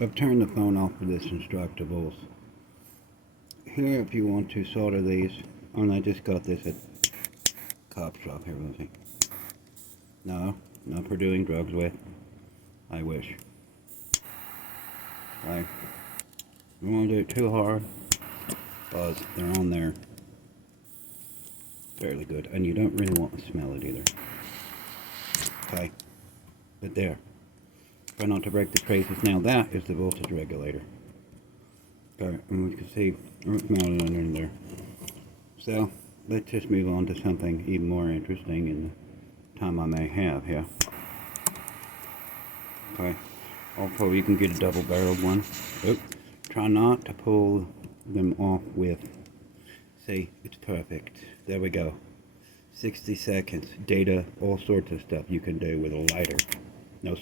I've turned the phone off for this instructables. Here, if you want to solder these, and I just got this at cop shop here, let's see. No, not for doing drugs with. I wish. Okay. You don't want to do it too hard, because they're on there fairly good, and you don't really want to smell it either. Okay, but there. Try not to break the traces. Now that is the voltage regulator. Okay, and you can see it's mounted under there. So let's just move on to something even more interesting in the time I may have here. Okay, also you can get a double-barreled one. Oop. Try not to pull them off with. See, it's perfect. There we go. 60 seconds. Data, all sorts of stuff you can do with a lighter. No